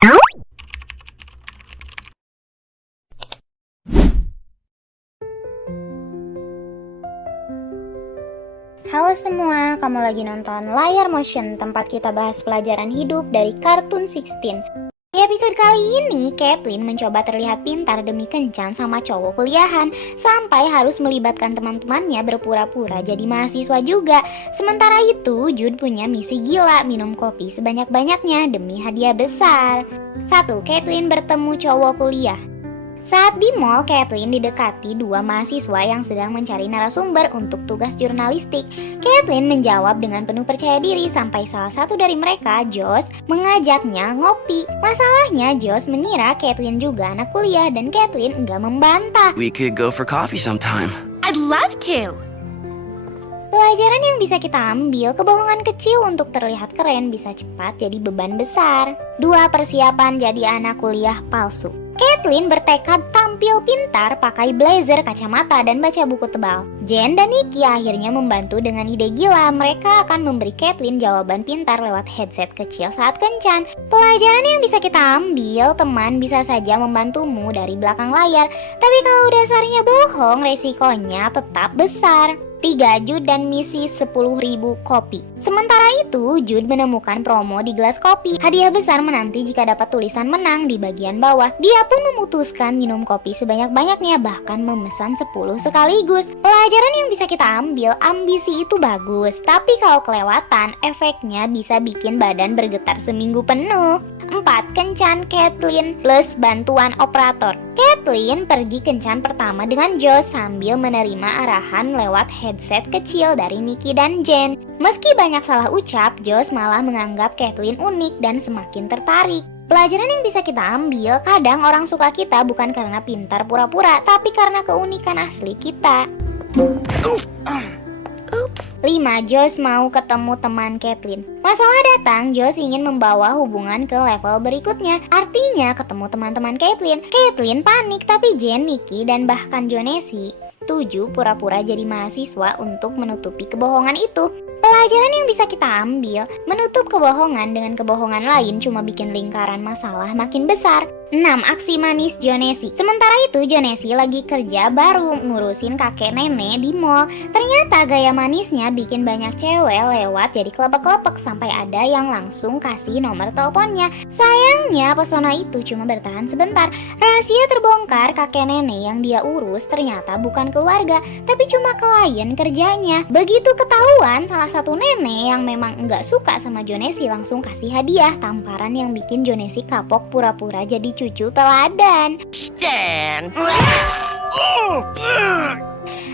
Halo semua, kamu lagi nonton Layar Motion, tempat kita bahas pelajaran hidup dari Kartun 16. Di episode kali ini, Caitlin mencoba terlihat pintar demi kencan sama cowok kuliahan, sampai harus melibatkan teman-temannya berpura-pura jadi mahasiswa juga. Sementara itu, Jude punya misi gila, minum kopi sebanyak-banyaknya demi hadiah besar. 1. Caitlin bertemu cowok kuliah. Saat di mall, Caitlin didekati dua mahasiswa yang sedang mencari narasumber untuk tugas jurnalistik. Caitlin menjawab dengan penuh percaya diri sampai salah satu dari mereka, Josh, mengajaknya ngopi. Masalahnya, Josh mengira Caitlin juga anak kuliah dan Caitlin enggak membantah. We could go for coffee sometime. I'd love to. Pelajaran yang bisa kita ambil, kebohongan kecil untuk terlihat keren bisa cepat jadi beban besar. 2. Persiapan jadi anak kuliah palsu. Caitlin bertekad tampil pintar pakai blazer, kacamata, dan baca buku tebal. Jen dan Nikki akhirnya membantu dengan ide gila. Mereka akan memberi Caitlin jawaban pintar lewat headset kecil saat kencan. Pelajaran yang bisa kita ambil, teman bisa saja membantumu dari belakang layar. Tapi kalau dasarnya bohong, resikonya tetap besar. 3. Jude dan misi 10.000 kopi. Sementara itu, Jude menemukan promo di gelas kopi. Hadiah besar menanti jika dapat tulisan menang di bagian bawah. Dia pun memutuskan minum kopi sebanyak-banyaknya, bahkan memesan 10 sekaligus. Pelajaran yang bisa kita ambil, ambisi itu bagus, tapi kalau kelewatan, efeknya bisa bikin badan bergetar seminggu penuh. 4. Kencan Caitlin plus bantuan operator. Caitlin pergi kencan pertama dengan Josh sambil menerima arahan lewat headset kecil dari Nikki dan Jen. Meski banyak salah ucap, Josh malah menganggap Caitlin unik dan semakin tertarik. Pelajaran yang bisa kita ambil, kadang orang suka kita bukan karena pintar pura-pura, tapi karena keunikan asli kita. Oops. 5. Josh mau ketemu teman Caitlin. Masalah datang, Josh ingin membawa hubungan ke level berikutnya. Artinya ketemu teman-teman Caitlin. Caitlin panik, tapi Jen, Nikki, dan bahkan Jonesy setuju pura-pura jadi mahasiswa untuk menutupi kebohongan itu. Pelajaran yang bisa kita ambil, menutup kebohongan dengan kebohongan lain cuma bikin lingkaran masalah makin besar. 6. Aksi manis Jonesy. Sementara itu Jonesy lagi kerja baru ngurusin kakek nenek di mall. Ternyata gaya manisnya bikin banyak cewek lewat jadi kelepek-kelepek sampai ada yang langsung kasih nomor teleponnya. Sayangnya pesona itu cuma bertahan sebentar. Rahasia terbongkar, kakek nenek yang dia urus ternyata bukan keluarga, tapi cuma klien kerjanya. Begitu ketahuan, salah satu nenek yang memang enggak suka sama Jonesy langsung kasih hadiah, tamparan yang bikin Jonesy kapok pura-pura jadi cucu teladan. Stan!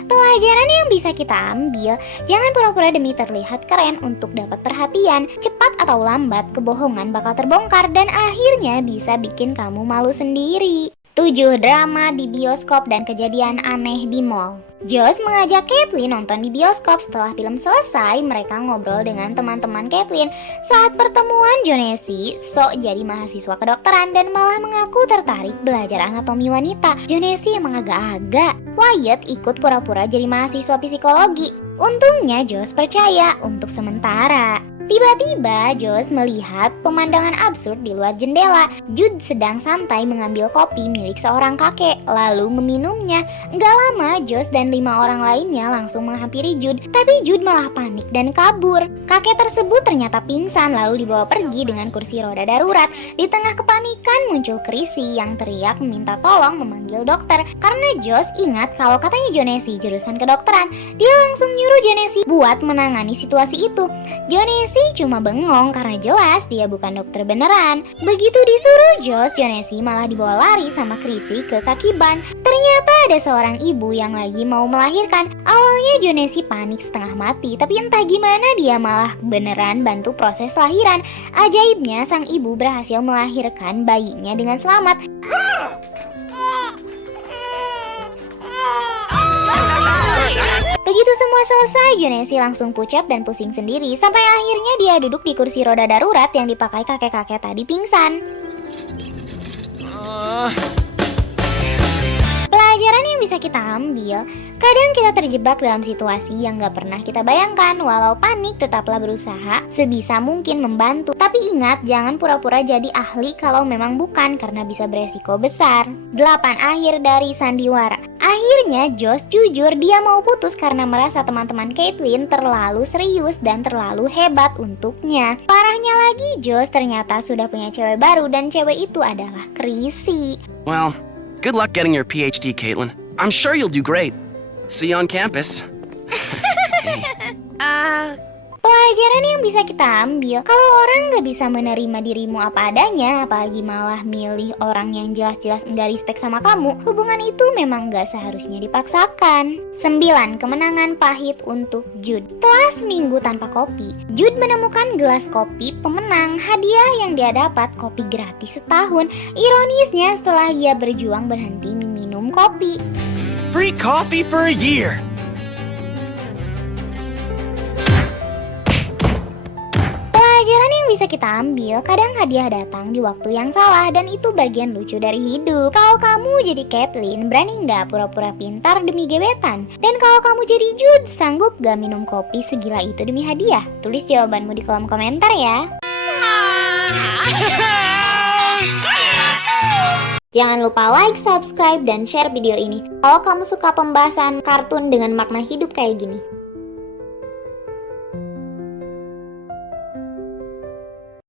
Pelajaran yang bisa kita ambil, jangan pura-pura demi terlihat keren untuk dapat perhatian. Cepat atau lambat, kebohongan bakal terbongkar dan akhirnya bisa bikin kamu malu sendiri. 7. Drama di bioskop dan kejadian aneh di mall. Josh mengajak Caitlin nonton di bioskop. Setelah film selesai, mereka ngobrol dengan teman-teman Caitlin. Saat pertemuan, Jonesy sok jadi mahasiswa kedokteran dan malah mengaku tertarik belajar anatomi wanita. Jonesy emang agak-agak. Wyatt ikut pura-pura jadi mahasiswa psikologi. Untungnya Josh percaya untuk sementara. Tiba-tiba Josh melihat pemandangan absurd di luar jendela. Jude sedang santai mengambil kopi milik seorang kakek, lalu meminumnya. Gak lama Josh dan 5 orang lainnya langsung menghampiri Jude, tapi Jude malah panik dan kabur. Kakek tersebut ternyata pingsan lalu dibawa pergi dengan kursi roda darurat. Di tengah kepanikan muncul Chrissy yang teriak meminta tolong memanggil dokter. Karena Josh ingat kalau katanya Jonesy jurusan kedokteran, dia langsung nyuruh Jonesy buat menangani situasi itu. Jonesy cuma bengong karena jelas dia bukan dokter beneran. Begitu disuruh Josh, Jonesy malah dibawa lari sama Chrissy ke kaki barn. Ternyata ada seorang ibu yang lagi mau melahirkan. Awalnya Jonesy panik setengah mati, tapi entah gimana dia malah beneran bantu proses lahiran. Ajaibnya sang ibu berhasil melahirkan bayinya dengan selamat. Begitu semua selesai, Jonesy langsung pucat dan pusing sendiri sampai akhirnya dia duduk di kursi roda darurat yang dipakai kakek-kakek tadi pingsan. Pelajaran yang yang bisa kita ambil, kadang kita terjebak dalam situasi yang gak pernah kita bayangkan. Walau panik, tetaplah berusaha sebisa mungkin membantu. Tapi ingat, jangan pura-pura jadi ahli kalau memang bukan, karena bisa beresiko besar. 8. Akhir dari sandiwara. Akhirnya Josh jujur dia mau putus karena merasa teman-teman Caitlyn terlalu serius dan terlalu hebat untuknya. Parahnya lagi, Josh ternyata sudah punya cewek baru dan cewek itu adalah Chrissy. Well, good luck getting your PhD, Caitlin. I'm sure you'll do great. See you on campus. Pelajaran yang bisa kita ambil, kalau orang gak bisa menerima dirimu apa adanya, apalagi malah milih orang yang jelas-jelas enggak respect sama kamu, hubungan itu memang gak seharusnya dipaksakan. 9. Kemenangan pahit untuk Jude. Setelah seminggu tanpa kopi, Jude menemukan gelas kopi pemenang. Hadiah yang dia dapat kopi gratis setahun. Ironisnya, setelah ia berjuang berhenti minum kopi. Free coffee for a year. Pelajaran yang bisa kita ambil, kadang hadiah datang di waktu yang salah dan itu bagian lucu dari hidup. Kalau kamu jadi Caitlyn, berani nggak pura-pura pintar demi gebetan? Dan kalau kamu jadi Jude, sanggup gak minum kopi segila itu demi hadiah? Tulis jawabanmu di kolom komentar ya. Jangan lupa like, subscribe, dan share video ini kalau kamu suka pembahasan kartun dengan makna hidup kayak gini.